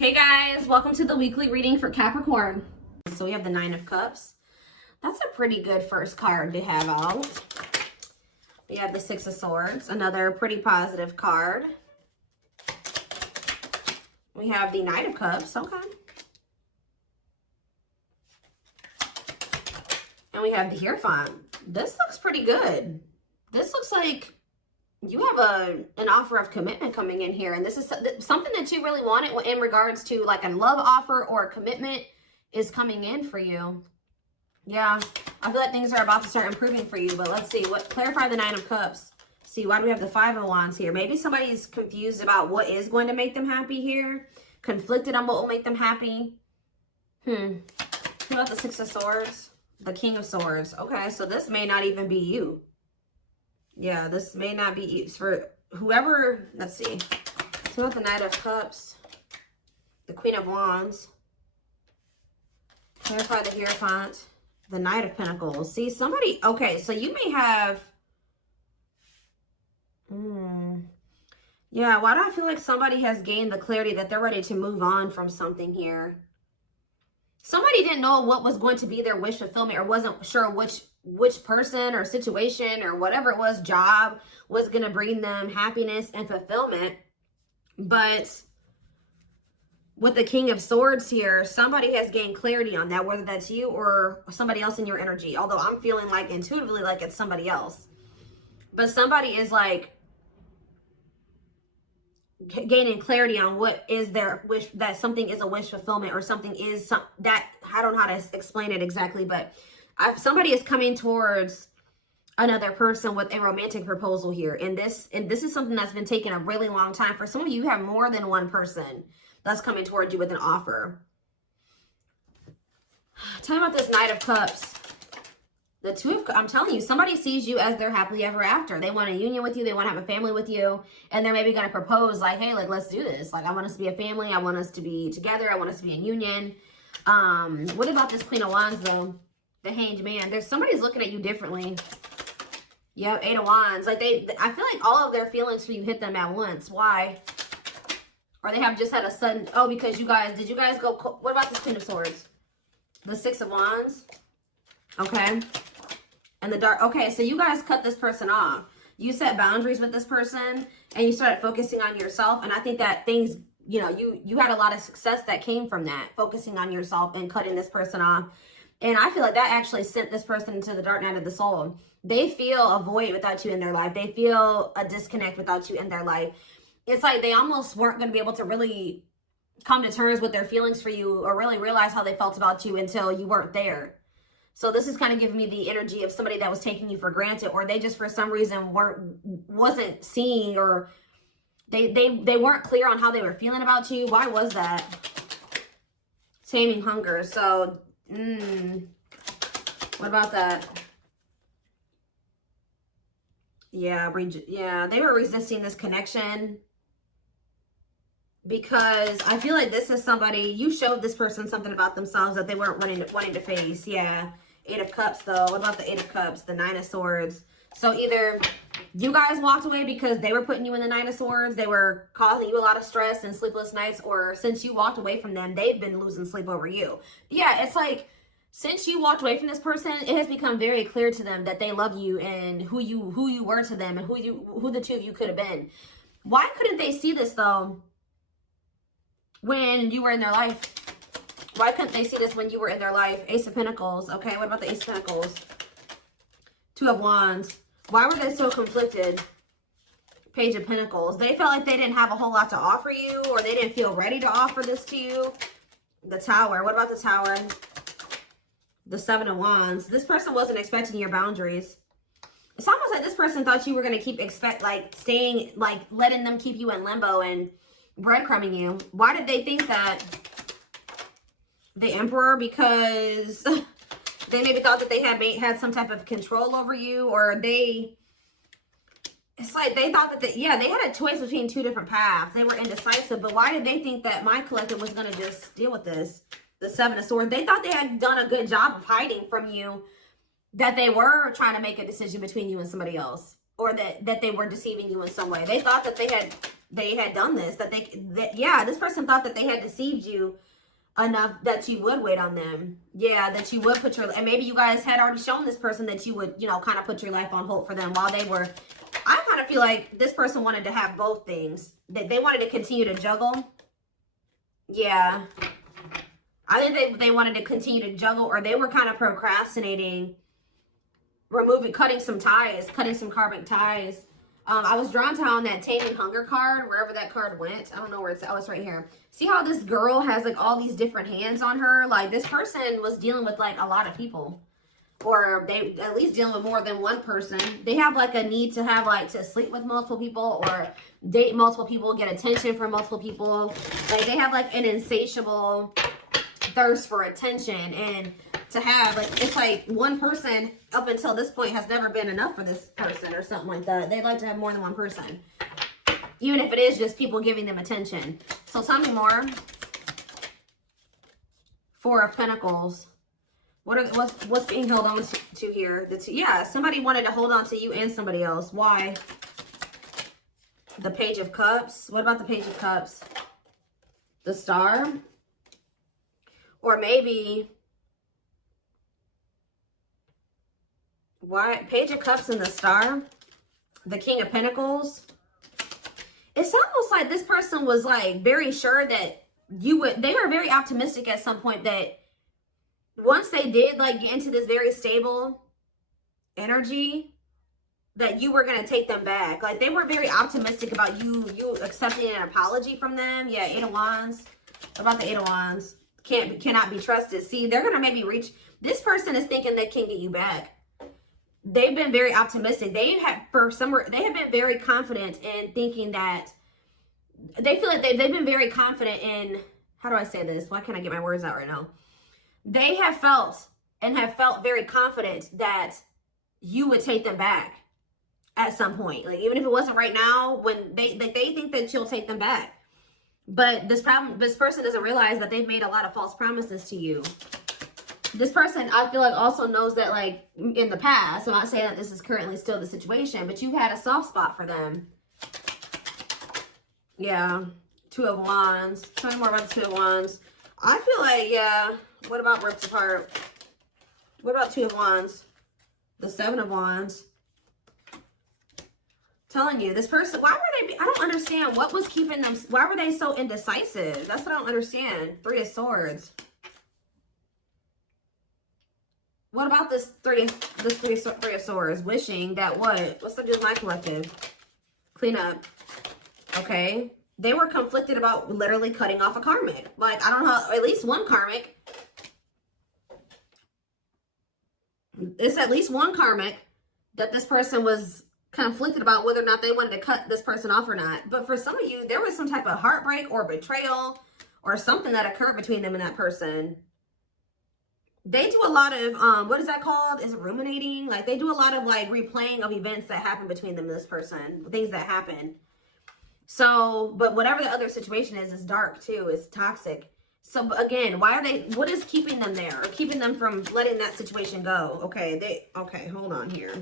Hey guys, welcome to the weekly reading for Capricorn. So we have the Nine of Cups. That's a pretty good first card to have out. We have the Six of Swords, another pretty positive card. We have the Knight of Cups, okay. And we have the Hierophant. This looks pretty good. This looks like you have an offer of commitment coming in here, and this is something that you really wanted in regards to like a love offer or a commitment is coming in for you. Yeah, I feel like things are about to start improving for you, but let's see. Clarify the Nine of Cups. See, why do we have the Five of Wands here? Maybe somebody's confused about what is going to make them happy here, conflicted on what will make them happy. What about the Six of Swords? The King of Swords. Okay, so this may not even be you. Yeah, this may not be for whoever. Let's see. So with the Knight of Cups, the Queen of Wands, clarify the Hierophant, the Knight of Pentacles. See, somebody, okay, so you may have, yeah, why do I feel like somebody has gained the clarity that they're ready to move on from something here? Somebody didn't know what was going to be their wish fulfillment, or wasn't sure which person or situation or whatever it was, job, was going to bring them happiness and fulfillment. But with the King of Swords here, somebody has gained clarity on that, whether that's you or somebody else in your energy. Although I'm feeling like intuitively like it's somebody else. But somebody is like gaining clarity on what is their wish, that something is a wish fulfillment, or something is that, I don't know how to explain it exactly, but somebody is coming towards another person with a romantic proposal here. And this is something that's been taking a really long time. For some of you, you have more than one person that's coming towards you with an offer. Tell me about this Knight of Cups. The Two of, I'm telling you, somebody sees you as their happily ever after. They want a union with you. They want to have a family with you. And they're maybe going to propose like, hey, like, let's do this. Like, I want us to be a family. I want us to be together. I want us to be in union. What about this Queen of Wands, though? The Hanged Man. There's somebody's looking at you differently. Yep, Eight of Wands. Like, I feel like all of their feelings for you hit them at once. Why? Or they have just had a sudden, oh, because you guys, did you guys go, what about this Queen of Swords? The Six of Wands. Okay. And the Dark, okay, so you guys cut this person off. You set boundaries with this person, and you started focusing on yourself. And I think that things, you know, you had a lot of success that came from that, focusing on yourself and cutting this person off. And I feel like that actually sent this person into the dark night of the soul. They feel a void without you in their life. They feel a disconnect without you in their life. It's like they almost weren't going to be able to really come to terms with their feelings for you, or really realize how they felt about you until you weren't there. So this is kind of giving me the energy of somebody that was taking you for granted, or they just for some reason wasn't seeing, or they weren't clear on how they were feeling about you. Why was that? Taming hunger. So, what about that? Yeah, they were resisting this connection because I feel like this is somebody, you showed this person something about themselves that they weren't wanting to face. Yeah. Eight of Cups, though. What about the Eight of Cups? The Nine of Swords. So either you guys walked away because they were putting you in the Nine of Swords, they were causing you a lot of stress and sleepless nights, or since you walked away from them, they've been losing sleep over you. Yeah, it's like, since you walked away from this person, it has become very clear to them that they love you and who you were to them, and who the two of you could have been. Why couldn't they see this, though, when you were in their life? Why couldn't they see this when you were in their life? Ace of Pentacles. Okay, what about the Ace of Pentacles? Two of Wands. Why were they so conflicted? Page of Pentacles. They felt like they didn't have a whole lot to offer you, or they didn't feel ready to offer this to you. The Tower. What about the Tower? The Seven of Wands. This person wasn't expecting your boundaries. It's almost like this person thought you were going to keep staying, like letting them keep you in limbo and breadcrumbing you. Why did they think that? The Emperor, because they maybe thought that they had some type of control over you, or it's like they thought that they had a choice between two different paths. They were indecisive, but why did they think that my collective was going to just deal with this? The Seven of Swords. They thought they had done a good job of hiding from you that they were trying to make a decision between you and somebody else, or that they were deceiving you in some way. They thought that they had done this, yeah, this person thought that they had deceived you enough that you would wait on them. Yeah, that you would put your, and maybe you guys had already shown this person that you would, you know, kind of put your life on hold for them while they were, I kind of feel like this person wanted to have both things. They wanted to continue to juggle. Yeah. I think they wanted to continue to juggle, or they were kind of procrastinating, cutting some ties, cutting some karmic ties. I was drawn to on that Taming Hunger card, wherever that card went. I don't know where it's, oh, it's right here. See how this girl has like all these different hands on her? Like this person was dealing with like a lot of people, or they at least dealing with more than one person. They have like a need to have like to sleep with multiple people or date multiple people, get attention from multiple people. Like they have like an insatiable thirst for attention, and to have like, it's like one person up until this point has never been enough for this person or something like that. They'd like to have more than one person, even if it is just people giving them attention. So tell me more. Four of Pentacles. What's being held on to here? Yeah, somebody wanted to hold on to you and somebody else. Why? The Page of Cups. What about the Page of Cups? The Star. Or maybe, why? Page of Cups and the Star. The King of Pentacles. It's almost like this person was like very sure that you would, they were very optimistic at some point that once they did like get into this very stable energy, that you were going to take them back. Like they were very optimistic about you accepting an apology from them. Yeah, Eight of Wands. What about the Eight of Wands? Cannot be trusted. See, they're going to maybe reach, this person is thinking they can get you back. They've been very optimistic. They have been very confident in thinking that, they feel like they've been very confident in, how do I say this? Why can't I get my words out right now? They have felt very confident that you would take them back at some point. Like even if it wasn't right now, when they think that you'll take them back. But this person doesn't realize that they've made a lot of false promises to you. This person, I feel like, also knows that, like, in the past, I'm not saying that this is currently still the situation, but you've had a soft spot for them. Yeah. Two of Wands. Tell me more about the Two of Wands. I feel like, yeah. What about ripped apart? What about Two of Wands? The Seven of Wands. Telling you, this person, why were they, I don't understand what was keeping them, why were they so indecisive? That's what I don't understand. Three of Swords. What about this three of Swords? Wishing that what? What's the deal with my collective? Clean up. Okay. They were conflicted about literally cutting off a karmic. Like, I don't know, at least one karmic. It's at least one karmic that this person was conflicted about whether or not they wanted to cut this person off or not. But for some of you, there was some type of heartbreak or betrayal or something that occurred between them and that person. They do a lot of, what is that called? Is it ruminating? Like, they do a lot of, like, replaying of events that happen between them and this person. Things that happen. So, but whatever the other situation is dark, too. It's toxic. So, again, why are they, what is keeping them there? Or keeping them from letting that situation go? Okay, okay, hold on here.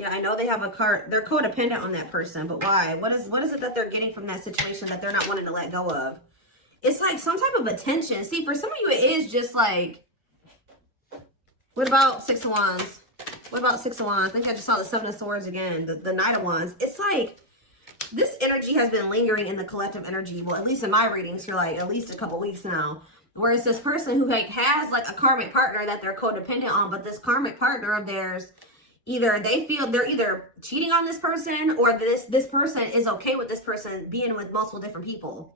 Yeah, I know they have a card. They're codependent on that person, but why? What is it that they're getting from that situation that they're not wanting to let go of? It's like some type of attention. See, for some of you, it is just like, what about Six of Wands? What about Six of Wands? I think I just saw the Seven of Swords again, the Knight of Wands. It's like, this energy has been lingering in the collective energy. Well, at least in my readings for like at least a couple weeks now. Whereas this person who like has like a karmic partner that they're codependent on, but this karmic partner of theirs, either they feel they're either cheating on this person or this person is okay with this person being with multiple different people.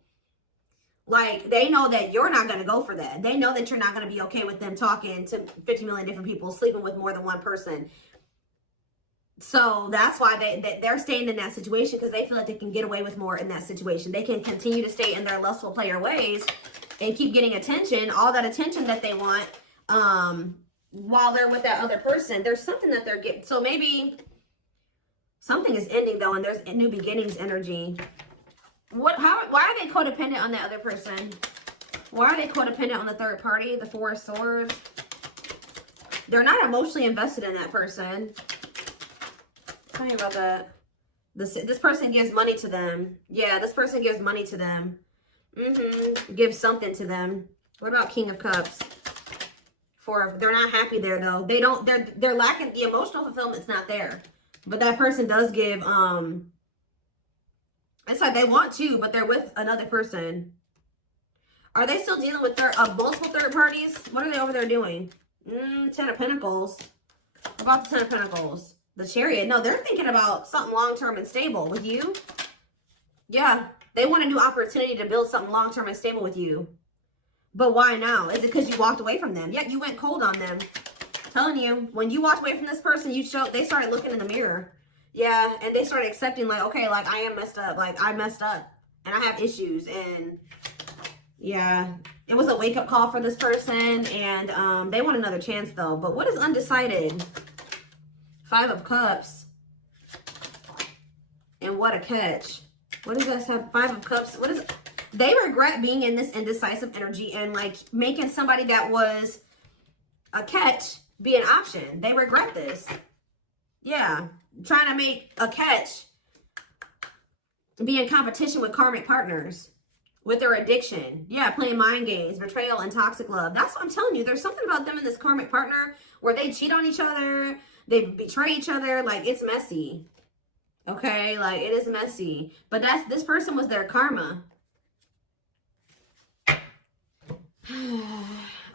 Like, they know that you're not going to go for that. They know that you're not going to be okay with them talking to 50 million different people, sleeping with more than one person. So that's why they're staying in that situation, because they feel like they can get away with more in that situation. They can continue to stay in their lustful player ways and keep getting attention, all that attention that they want, while they're with that other person. There's something that they're getting. So maybe something is ending, though, and there's a new beginnings energy. Why are they codependent on that other person? Why are they codependent on the third party, the Four of Swords? They're not emotionally invested in that person. Tell me about that. This person gives money to them. Yeah, this person gives money to them. Gives something to them. What about King of Cups? They're not happy there though. They're lacking the emotional fulfillment's not there. But that person does give it's like they want to, but they're with another person. Are they still dealing with multiple third parties? What are they over there doing? 10 of Pentacles. What about the 10 of Pentacles? The Chariot. No, they're thinking about something long-term and stable with you. Yeah, they want a new opportunity to build something long-term and stable with you. But why now? Is it because you walked away from them? Yeah, you went cold on them. I'm telling you, when you walked away from this person, they started looking in the mirror. Yeah, and they started accepting like, okay, like I am messed up. Like I messed up and I have issues. And yeah, it was a wake-up call for this person. And they want another chance though. But what is undecided? 5 of Cups. And what a catch. What does that have? 5 of Cups. What is... They regret being in this indecisive energy and like making somebody that was a catch be an option. They regret this. Yeah. Trying to make a catch be in competition with karmic partners. With their addiction. Yeah, playing mind games, betrayal, and toxic love. That's what I'm telling you. There's something about them and this karmic partner where they cheat on each other. They betray each other. Like, it's messy. Okay? Like, it is messy. But this person was their karma.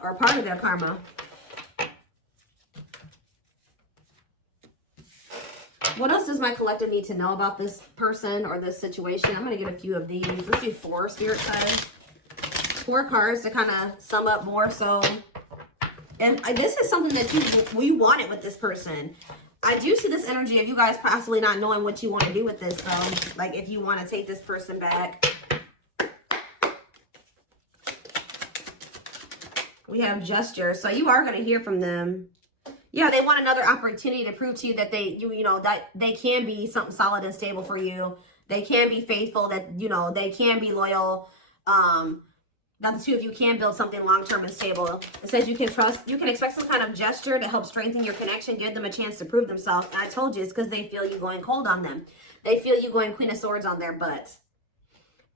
Or part of their karma. What else does my collective need to know about this person or this situation? I'm going to get a few of these. Let's do 4 spirit cards. 4 cards to kind of sum up more so. And this is something that you wanted with this person. I do see this energy of you guys possibly not knowing what you want to do with this though. Like if you want to take this person back. We have gesture. So you are going to hear from them. Yeah, they want another opportunity to prove to you that that they can be something solid and stable for you. They can be faithful, that, they can be loyal. That the two of you can build something long-term and stable. It says you can expect some kind of gesture to help strengthen your connection, give them a chance to prove themselves. And I told you, it's because they feel you going cold on them. They feel you going Queen of Swords on their butt.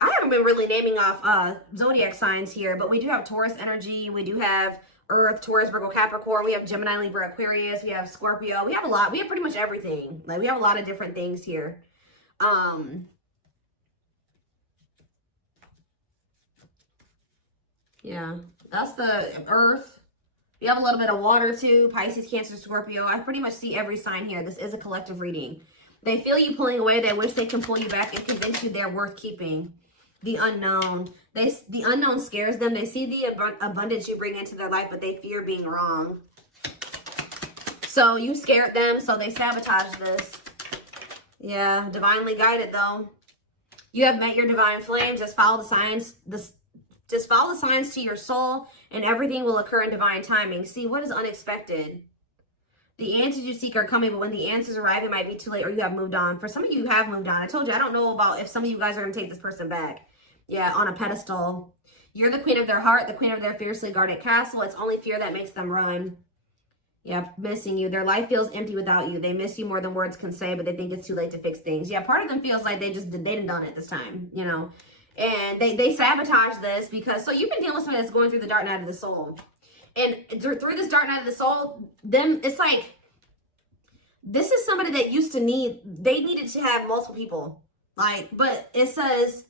I haven't been really naming off zodiac signs here, but we do have Taurus energy. We do have Earth, Taurus, Virgo, Capricorn. We have Gemini, Libra, Aquarius. We have Scorpio. We have a lot. We have pretty much everything. Like, we have a lot of different things here. Yeah, that's the Earth. We have a little bit of water too. Pisces, Cancer, Scorpio. I pretty much see every sign here. This is a collective reading. They feel you pulling away. They wish they can pull you back and convince you they're worth keeping. The unknown. The unknown scares them. They see the abundance you bring into their life, but they fear being wrong. So you scared them, so they sabotage this. Yeah, divinely guided though. You have met your divine flame. Just follow the signs. Just follow the signs to your soul, and everything will occur in divine timing. See, what is unexpected? The answers you seek are coming, but when the answers arrive, it might be too late or you have moved on. For some of you, you have moved on. I told you, I don't know about if some of you guys are going to take this person back. Yeah, on a pedestal. You're the queen of their heart, the queen of their fiercely guarded castle. It's only fear that makes them run. Yeah, missing you. Their life feels empty without you. They miss you more than words can say, but they think it's too late to fix things. Yeah, part of them feels like they didn't done it this time, And they sabotage this because, so you've been dealing with somebody that's going through the dark night of the soul. And through this dark night of the soul, it's like, this is somebody that they needed to have multiple people. Like, but it says,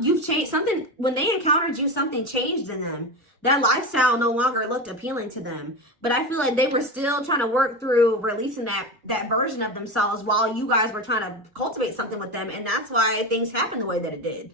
you've changed something. When they encountered you, something changed in them. That lifestyle no longer looked appealing to them. But I feel like they were still trying to work through releasing that version of themselves while you guys were trying to cultivate something with them. And that's why things happened the way that it did.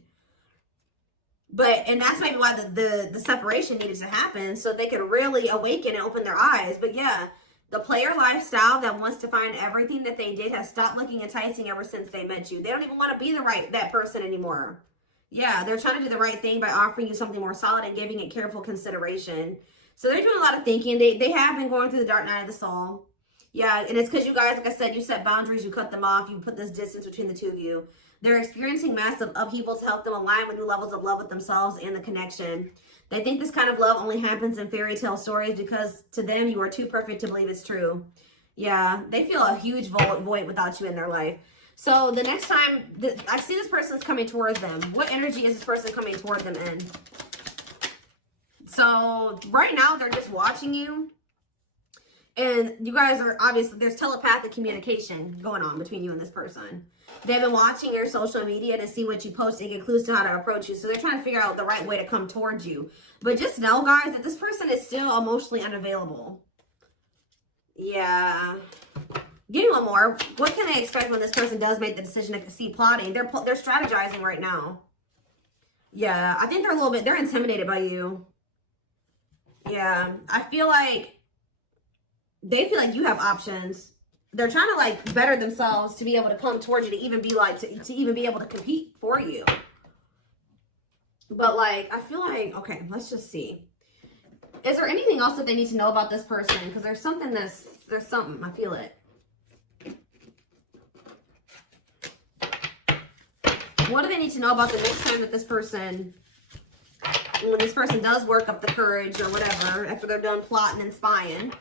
And that's maybe why the separation needed to happen, so they could really awaken and open their eyes. But yeah, the player lifestyle that wants to find everything that they did has stopped looking enticing ever since they met you. They don't even want to be that person anymore. Yeah, they're trying to do the right thing by offering you something more solid and giving it careful consideration. So they're doing a lot of thinking. They have been going through the dark night of the soul. Yeah, and it's because you guys, like I said, you set boundaries, you cut them off, you put this distance between the two of you. They're experiencing massive upheaval to help them align with new levels of love with themselves and the connection. They think this kind of love only happens in fairy tale stories because to them, you are too perfect to believe it's true. Yeah, they feel a huge void without you in their life. So the next time I see this person's coming towards them, what energy is this person coming toward them in? So right now they're just watching you. And you guys are obviously, there's telepathic communication going on between you and this person. They've been watching your social media to see what you post and get clues to how to approach you. So they're trying to figure out the right way to come towards you. But just know, guys, that this person is still emotionally unavailable. Yeah. Give me one more. What can I expect when this person does make the decision to see plotting? They're strategizing right now. Yeah, I think they're intimidated by you. Yeah, I feel like they feel like you have options. They're trying to like better themselves to be able to come towards you, to even be like, to even be able to compete for you. But like, I feel like, okay, let's just see. Is there anything else that they need to know about this person? Because there's something, I feel it. What do they need to know about the next time that this person, when this person does work up the courage or whatever, after they're done plotting and spying,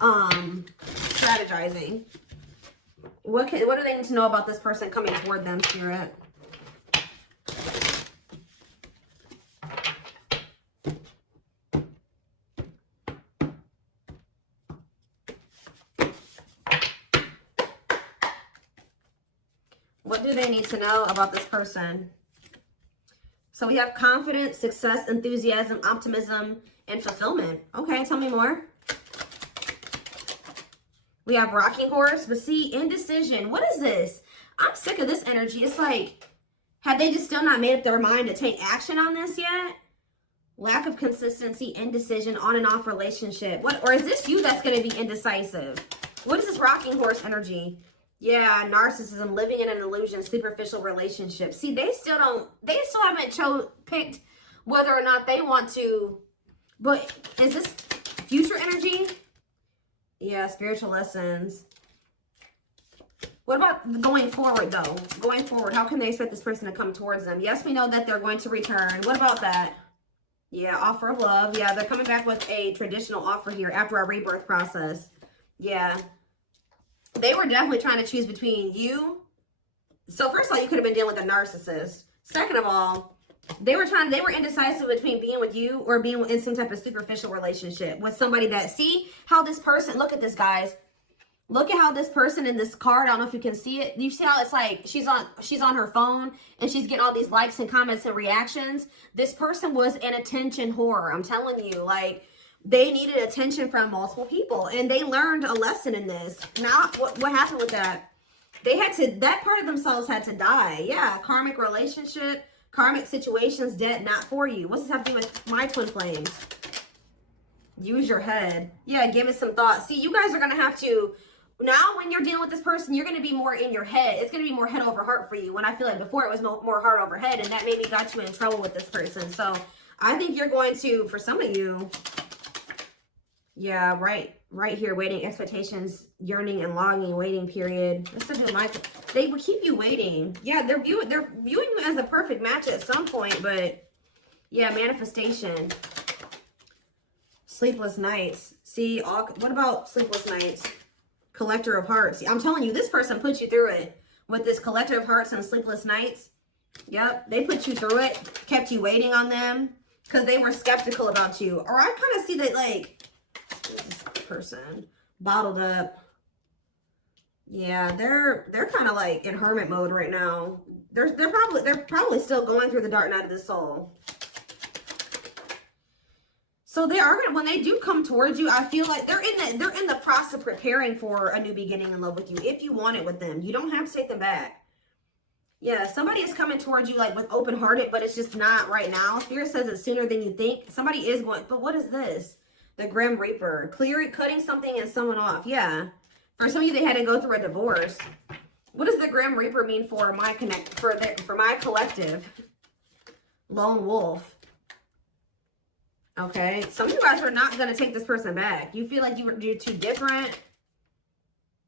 strategizing? What do they need to know about this person coming toward them, Spirit? What do they need to know about this person? So we have confidence, success, enthusiasm, optimism, and fulfillment. Okay, tell me more. We have rocking horse, but see, indecision. What is this? I'm sick of this energy. It's like, have they just still not made up their mind to take action on this yet? Lack of consistency, indecision, on and off relationship. Or is this you that's going to be indecisive? What is this rocking horse energy? Yeah, narcissism, living in an illusion, superficial relationship. See, they still haven't picked whether or not they want to. But is this future energy? Yeah, spiritual lessons. What about going forward, though? Going forward, how can they expect this person to come towards them? Yes, we know that they're going to return. What about that? Yeah, offer of love. Yeah, they're coming back with a traditional offer here after our rebirth process. Yeah. They were definitely trying to choose between you. So first of all, you could have been dealing with a narcissist. Second of all, they were indecisive between being with you or being in some type of superficial relationship with somebody that, see how this person, look at this, guys. Look at how this person in this card, I don't know if you can see it. You see how it's like she's on her phone and she's getting all these likes and comments and reactions. This person was an attention whore. I'm telling you, like, they needed attention from multiple people, and they learned a lesson in this. Now, what happened with that? That part of themselves had to die. Yeah, karmic relationship, karmic situations, dead, not for you. What's this have to do with my twin flames? Use your head. Yeah, give it some thought. See, you guys are going to have to, now when you're dealing with this person, you're going to be more in your head. It's going to be more head over heart for you. When I feel like before it was more heart over head, and that maybe got you in trouble with this person. So I think you're going to, for some of you, yeah, right here, waiting, expectations, yearning and longing, waiting period. Let's do they will keep you waiting. Yeah, they're viewing you as a perfect match at some point, but yeah, manifestation. Sleepless nights. See, what about sleepless nights? Collector of hearts. See, I'm telling you, this person put you through it with this collector of hearts and sleepless nights. Yep, they put you through it, kept you waiting on them because they were skeptical about you. Or I kind of see that, like, this person bottled up. Yeah, they're kind of like in hermit mode right now. They're probably still going through the dark night of the soul. So they are gonna, when they do come towards you, I feel like they're in the process of preparing for a new beginning in love with you. If you want it with them, you don't have to take them back. Yeah, somebody is coming towards you like with open-hearted, but it's just not right now. Spirit says it's sooner than you think. Somebody is going, but what is this? The Grim Reaper, cutting something and someone off. Yeah, for some of you, they had to go through a divorce. What does the Grim Reaper mean for my for my collective? Lone Wolf. Okay, some of you guys are not going to take this person back. You feel like you're too different.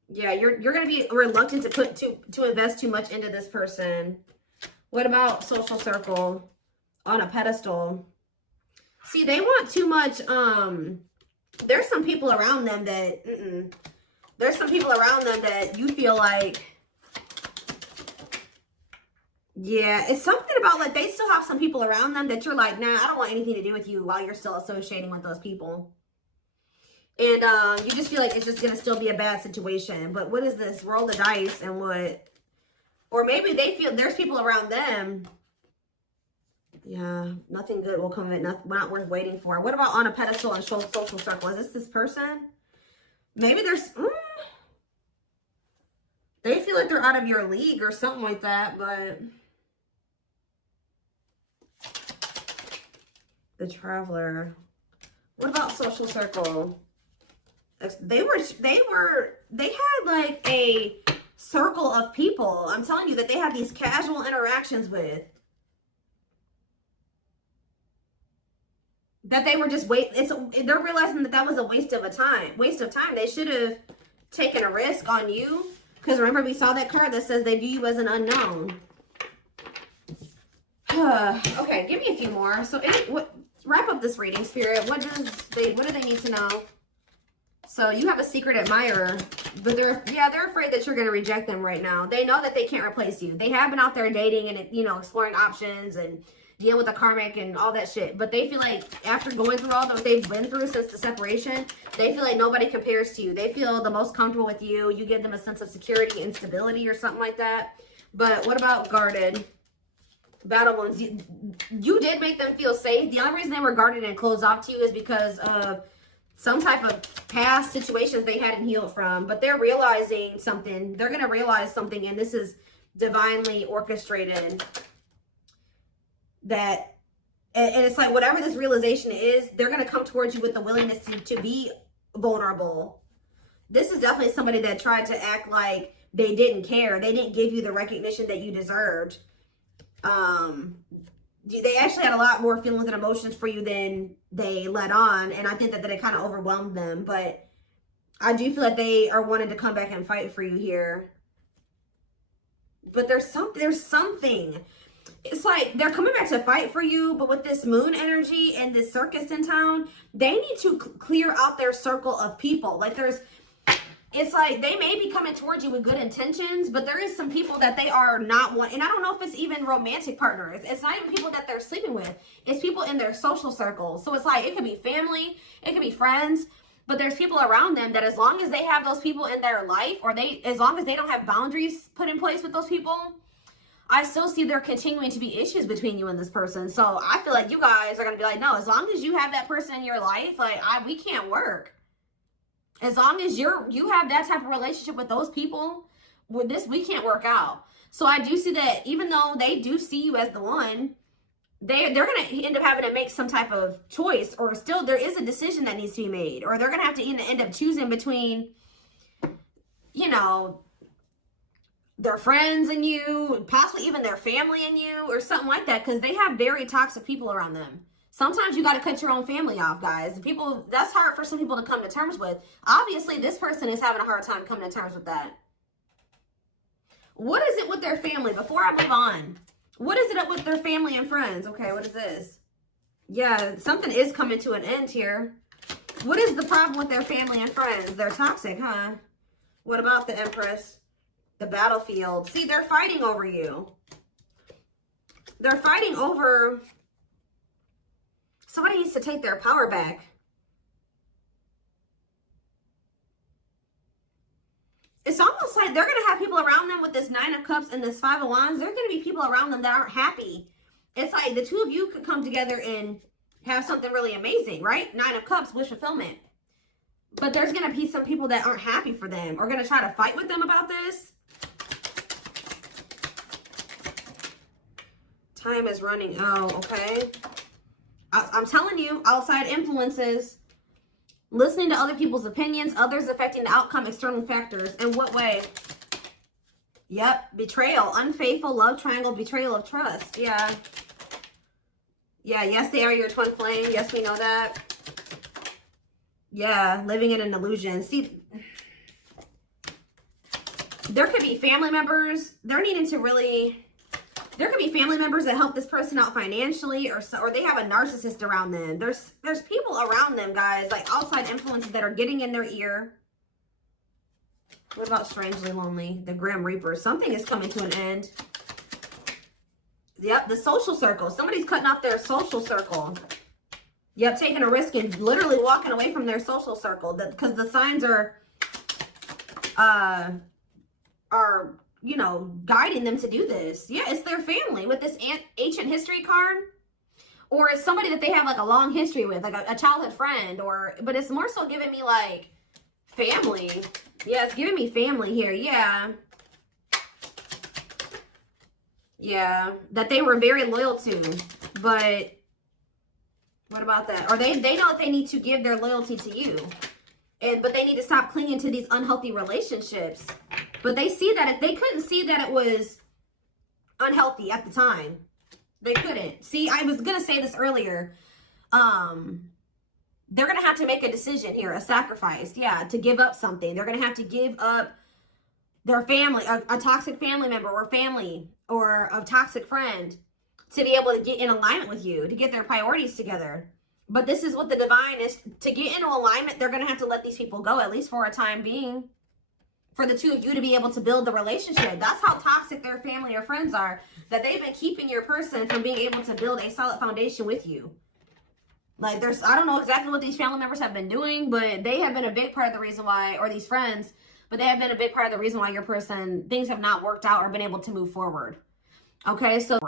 Yeah, you're going to be reluctant to invest too much into this person. What about social circle? On a pedestal. See, they want too much. There's some people around them that There's some people around them that you feel like, yeah, it's something about like they still have some people around them that you're like, nah, I don't want anything to do with you while you're still associating with those people. And you just feel like it's just going to still be a bad situation. But what is this? Roll the dice and what? Or maybe they feel there's people around them. Yeah, nothing good will come of it. Not worth waiting for. What about on a pedestal and social circle? Is this person? Maybe there's... they feel like they're out of your league or something like that, but... The Traveler. What about social circle? They had like a circle of people. I'm telling you that they had these casual interactions with. That they were just they're realizing that that was a waste of time. They should have taken a risk on you. Because remember, we saw that card that says they view you as an unknown. Okay, give me a few more. So wrap up this reading, Spirit. What do they need to know? So you have a secret admirer, but they're afraid that you're going to reject them right now. They know that they can't replace you. They have been out there dating and, you know, exploring options and dealing with the karmic and all that shit. But they feel like after going through all that they've been through since the separation, they feel like nobody compares to you. They feel the most comfortable with you. You give them a sense of security and stability or something like that. But what about guarded? Battle wounds. You did make them feel safe. The only reason they were guarded and closed off to you is because of some type of past situations they hadn't healed from. But they're realizing something. They're going to realize something, and this is divinely orchestrated. And it's like whatever this realization is, they're going to come towards you with the willingness to be vulnerable. This is definitely somebody that tried to act like they didn't care. They didn't give you the recognition that you deserved. They actually had a lot more feelings and emotions for you than they let on, and I think that it kind of overwhelmed them. But I do feel like they are wanting to come back and fight for you here. But there's something. It's like they're coming back to fight for you, but with this moon energy and this circus in town, they need to clear out their circle of people. Like it's like they may be coming towards you with good intentions, but there is some people that they are not want. And I don't know if it's even romantic partners. It's not even people that they're sleeping with. It's people in their social circles. So it's like, it could be family, it could be friends, but there's people around them that as long as they have those people in their life, or as long as they don't have boundaries put in place with those people, I still see there continuing to be issues between you and this person. So I feel like you guys are going to be like, no, as long as you have that person in your life, like we can't work. As long as you have that type of relationship with those people, with this, we can't work out. So I do see that even though they do see you as the one, they're going to end up having to make some type of choice, or still there is a decision that needs to be made, or they're going to have to end up choosing between, you know, their friends and you, possibly even their family and you, or something like that, because they have very toxic people around them. Sometimes you got to cut your own family off, guys. That's hard for some people to come to terms with. Obviously, this person is having a hard time coming to terms with that. What is it with their family? Before I move on, what is it up with their family and friends? Okay, what is this? Yeah, something is coming to an end here. What is the problem with their family and friends? They're toxic, huh? What about the Empress? The battlefield. See, they're fighting over you. They're fighting over... Somebody needs to take their power back. It's almost like they're going to have people around them with this 9 of Cups and this 5 of Wands. There are going to be people around them that aren't happy. It's like the two of you could come together and have something really amazing, right? 9 of Cups, wish fulfillment. But there's going to be some people that aren't happy for them, or going to try to fight with them about this. Time is running out, okay? I'm telling you, outside influences, listening to other people's opinions, others affecting the outcome, external factors. In what way? Yep, betrayal, unfaithful, love triangle, betrayal of trust. Yeah. Yeah, yes, they are your twin flame. Yes, we know that. Yeah, living in an illusion. See, there could be family members. They're needing to really... There could be family members that help this person out financially, or they have a narcissist around them. There's people around them, guys, like outside influences that are getting in their ear. What about strangely lonely? The Grim Reaper. Something is coming to an end. Yep, the social circle. Somebody's cutting off their social circle. Yep, taking a risk and literally walking away from their social circle. Because the signs are, you know, guiding them to do this. Yeah, it's their family with this ancient history card. Or it's somebody that they have like a long history with, like a childhood friend. But it's more so giving me like family. Yeah, it's giving me family here. Yeah. Yeah, that they were very loyal to. But what about that? Or they know that they need to give their loyalty to you. But they need to stop clinging to these unhealthy relationships. But they see that they couldn't see that it was unhealthy at the time. They couldn't. See, I was going to say this earlier. They're going to have to make a decision here, a sacrifice. Yeah, to give up something. They're going to have to give up their family, a toxic family member or family or a toxic friend to be able to get in alignment with you, to get their priorities together. But this is what the divine is. To get into alignment, they're going to have to let these people go, at least for a time being, for the two of you to be able to build the relationship. That's how toxic their family or friends are, that they've been keeping your person from being able to build a solid foundation with you. Like, I don't know exactly what these family members have been doing, but they have been a big part of the reason why, or these friends, but they have been a big part of the reason why your person, things have not worked out or been able to move forward. Okay, so